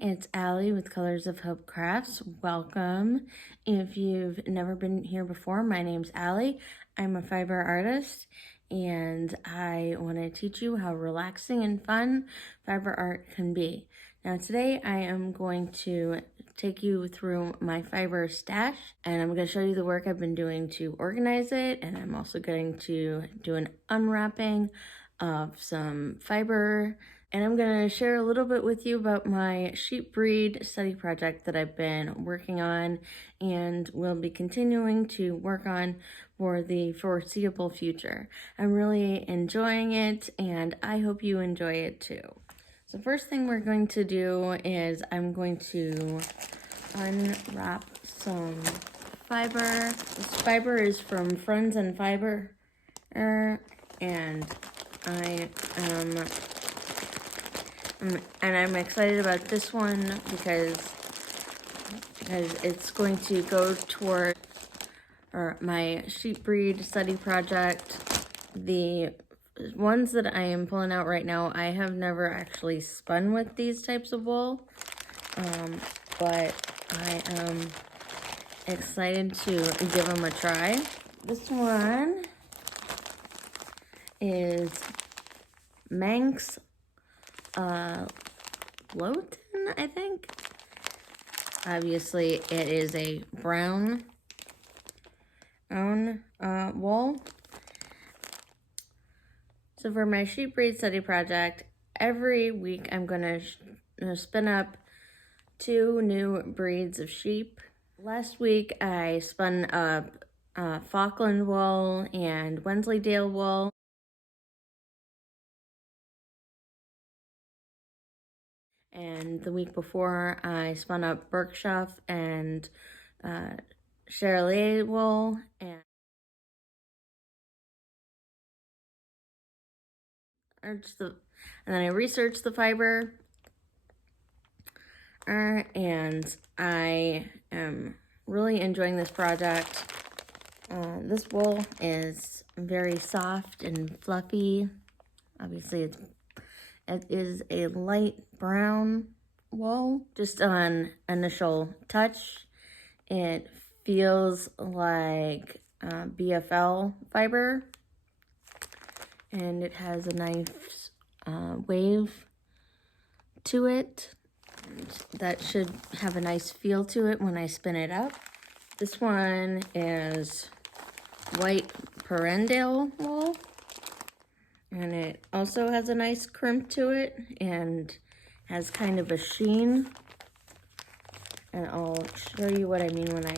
it's Allie with Colors of Hope Crafts. Welcome. If you've never been here before, my name's Allie. I'm a fiber artist and I want to teach you how relaxing and fun fiber art can be. Now today I am going to take you through my fiber stash and I'm going to show you the work I've been doing to organize it, and I'm also going to do an unwrapping of some fiber. And I'm going to share a little bit with you about my sheep breed study project that I've been working on and will be continuing to work on for the foreseeable future. I'm really enjoying it and I hope you enjoy it too. So first thing we're going to do is I'm going to unwrap some fiber. This fiber is from Friends and Fiber, and I'm excited about this one because it's going to go toward my sheep breed study project. The ones that I am pulling out right now, I have never actually spun with these types of wool, but I am excited to give them a try. This one is Manx Lowton, I think. Obviously, it is a brown wool. So for my sheep breed study project, every week I'm going to spin up 2 new breeds of sheep. Last week I spun up Falkland wool and Wensleydale wool. And the week before, I spun up Berkshire and Charolais wool, and then I researched the fiber, and I am really enjoying this project. This wool is very soft and fluffy. Obviously, it is a light brown wool. Just on initial touch, it feels like BFL fiber, and it has a nice wave to it. And that should have a nice feel to it when I spin it up. This one is white Perendale wool, and it also has a nice crimp to it and has kind of a sheen. And I'll show you what I mean when I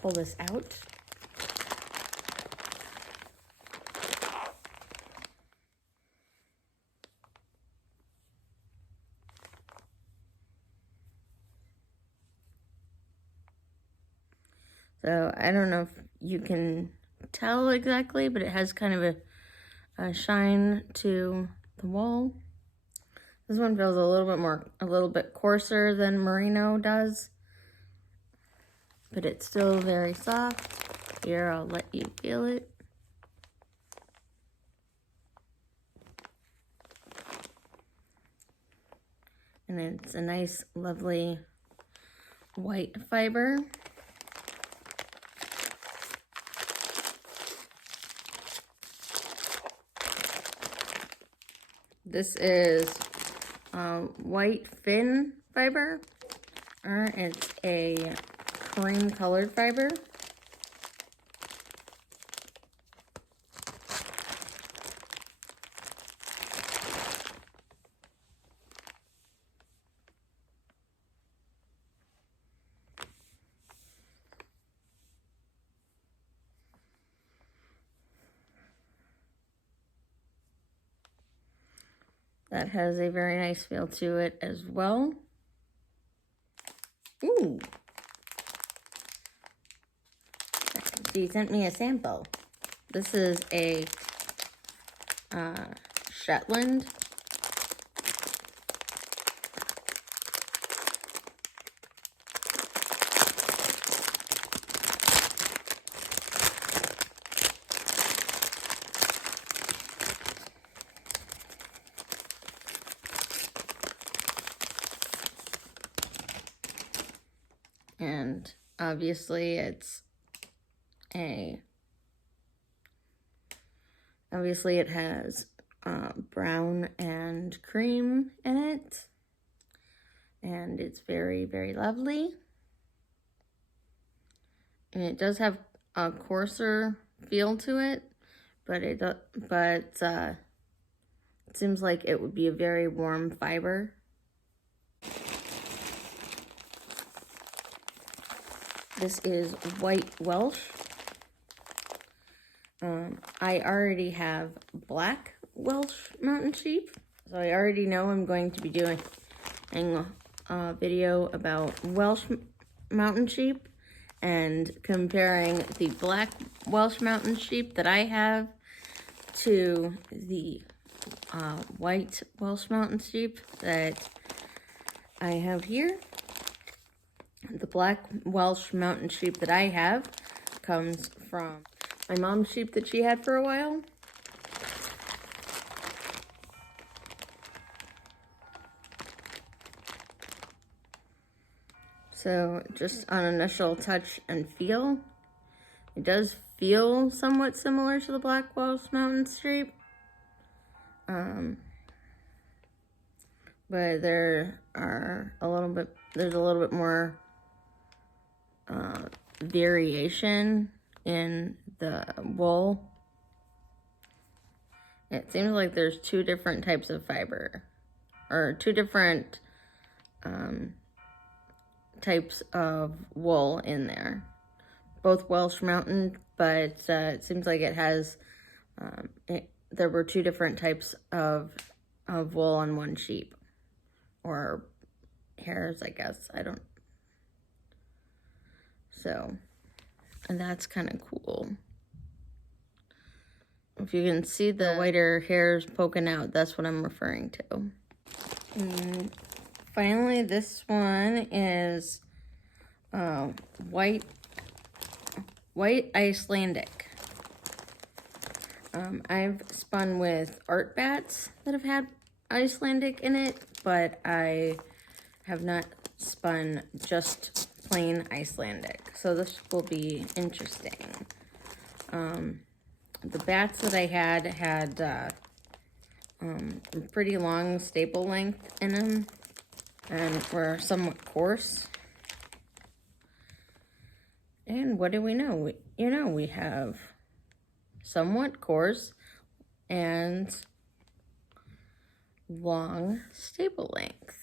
pull this out. So I don't know if you can tell exactly, but it has kind of a shine to the wool. This one feels a little bit coarser than merino does, but it's still very soft. Here, I'll let you feel it. And it's a nice, lovely white fiber. This is white fin fiber. It's a cream colored fiber. That has a very nice feel to it as well. Ooh. She sent me a sample. This is a Shetland. And obviously it has brown and cream in it, and it's very, very lovely. And it does have a coarser feel to it, but it seems like it would be a very warm fiber. This is white Welsh. I already have black Welsh mountain sheep, so I already know I'm going to be doing a video about Welsh mountain sheep and comparing the black Welsh mountain sheep that I have to the white Welsh mountain sheep that I have here. The black Welsh mountain sheep that I have comes from my mom's sheep that she had for a while. So just on initial touch and feel, it does feel somewhat similar to the black Welsh mountain sheep. But there's a little bit more variation in the wool. It seems like there's two different types of fiber, or two different types of wool in there. Both Welsh mountain, but it seems like it has, there were two different types of wool on one sheep. Or hairs, I guess. I don't. So, and that's kind of cool. If you can see the whiter hairs poking out, that's what I'm referring to. And finally, this one is white Icelandic. I've spun with art bats that have had Icelandic in it, but I have not spun just plain Icelandic. So this will be interesting. The bats that I had pretty long staple length in them and were somewhat coarse. And what do we know? We have somewhat coarse and long staple length.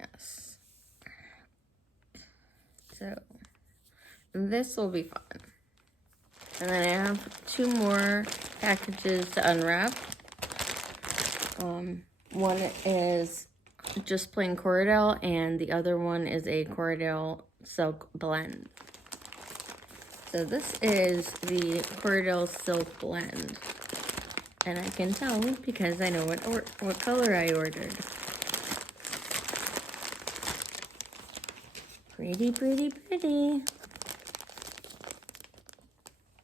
Yes. So this will be fun. And then I have two more packages to unwrap. One is just plain Corriedale, and the other one is a Corriedale silk blend. So this is the Corriedale silk blend, and I can tell because I know what color I ordered. Pretty, pretty, pretty.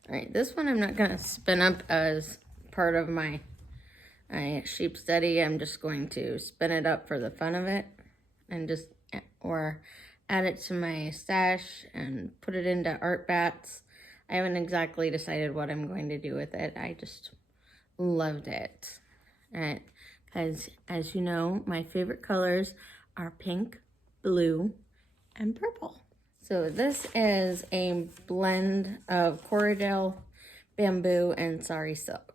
All right, this one I'm not gonna spin up as part of my sheep study. I'm just going to spin it up for the fun of it and or add it to my stash and put it into art bats. I haven't exactly decided what I'm going to do with it. I just loved it. And as you know, my favorite colors are pink, blue, and purple. So this is a blend of Corriedale, bamboo, and sari silk.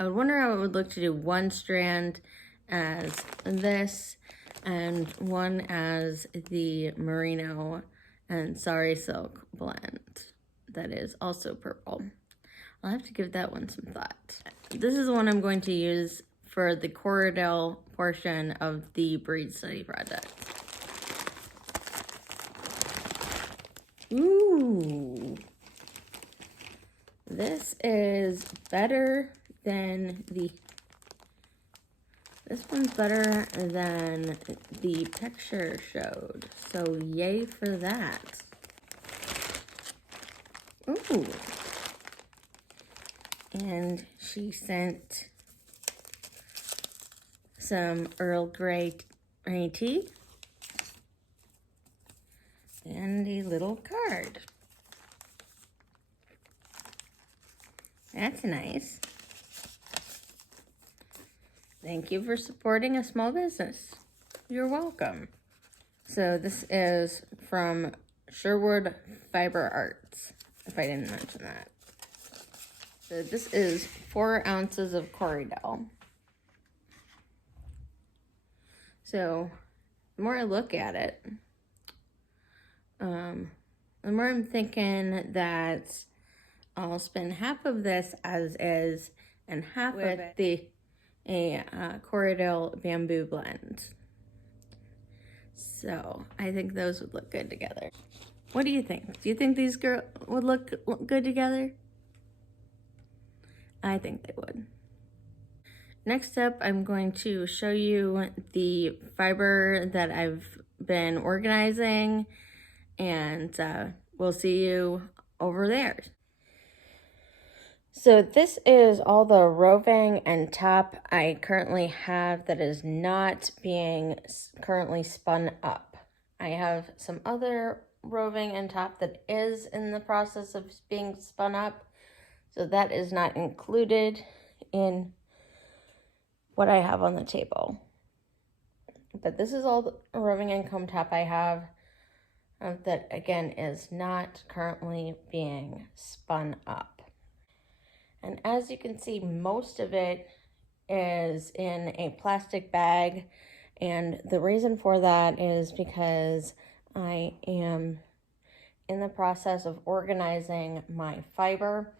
I would wonder how it would look to do one strand as this and one as the merino and sari silk blend that is also purple. I'll have to give that one some thought. This is the one I'm going to use for the Corriedale portion of the breed study project. Ooh, this is better than This one's better than the picture showed, so yay for that. Ooh. And she sent some Earl Grey tea and a little card. That's nice. Thank you for supporting a small business. You're welcome. So this is from Sherwood Fiber Arts, if I didn't mention that. So this is 4 ounces of Corriedale. So the more I look at it, the more I'm thinking that I'll spend half of this as is and half with a Corriedale bamboo blend. So I think those would look good together. What do you think? Do you think these would look good together? I think they would. Next up, I'm going to show you the fiber that I've been organizing, and we'll see you over there. So this is all the roving and top I currently have that is not being currently spun up. I have some other roving and top that is in the process of being spun up, so that is not included in what I have on the table. But this is all the roving and comb top I have that, again, is not currently being spun up. And as you can see, most of it is in a plastic bag. And the reason for that is because I am in the process of organizing my fiber.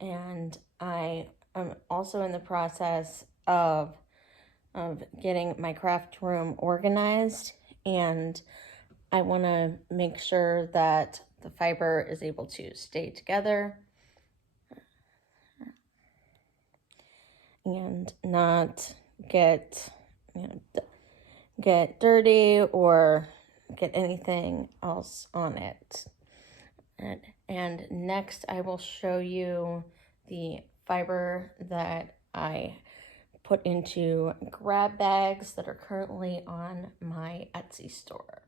And I am also in the process of getting my craft room organized. And I want to make sure that the fiber is able to stay together and not get dirty or get anything else on it. And next I will show you the fiber that I put into grab bags that are currently on my Etsy store.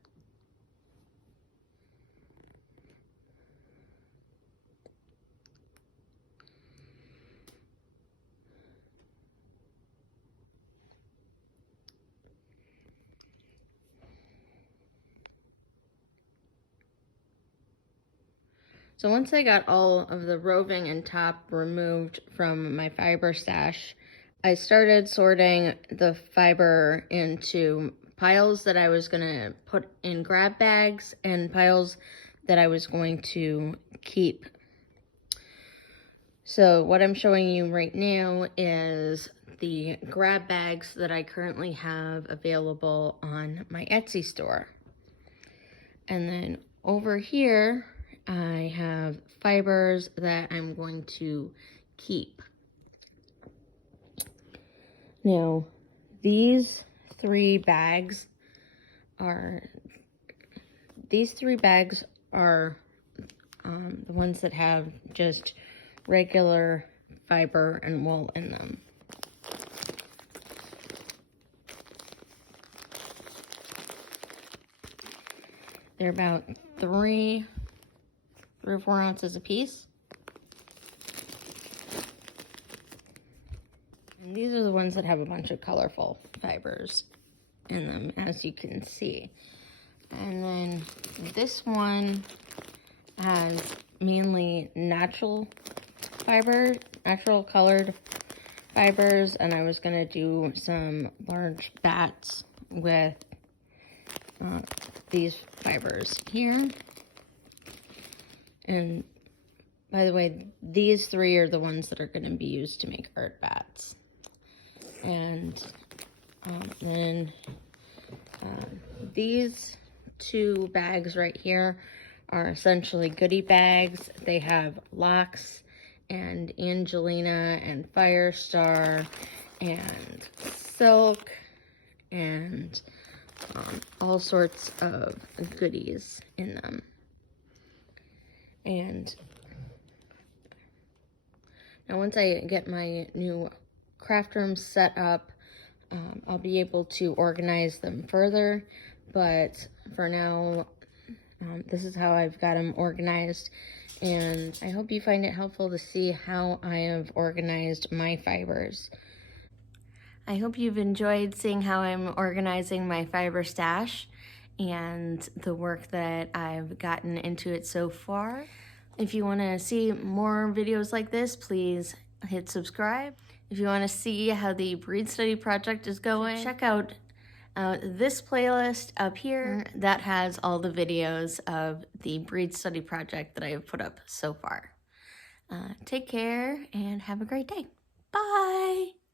So once I got all of the roving and top removed from my fiber stash, I started sorting the fiber into piles that I was going to put in grab bags and piles that I was going to keep. So what I'm showing you right now is the grab bags that I currently have available on my Etsy store. And then over here, I have fibers that I'm going to keep. Now, these three bags are the ones that have just regular fiber and wool in them. They're about 3 or 4 ounces a piece. And these are the ones that have a bunch of colorful fibers in them, as you can see. And then this one has mainly natural colored fibers, and I was gonna do some large bats with these fibers here. And by the way, these 3 are the ones that are going to be used to make art bats. And then these 2 bags right here are essentially goodie bags. They have Locks and Angelina and Firestar and Silk and all sorts of goodies in them. And now once I get my new craft room set up, I'll be able to organize them further, but for now, this is how I've got them organized, and I hope you find it helpful to see how I have organized my fibers. I hope you've enjoyed seeing how I'm organizing my fiber stash and the work that I've gotten into it so far. If you want to see more videos like this, please hit subscribe. If you want to see how the breed study project is going, check out this playlist up here that has all the videos of the breed study project that I have put up so far. Take care and have a great day. Bye!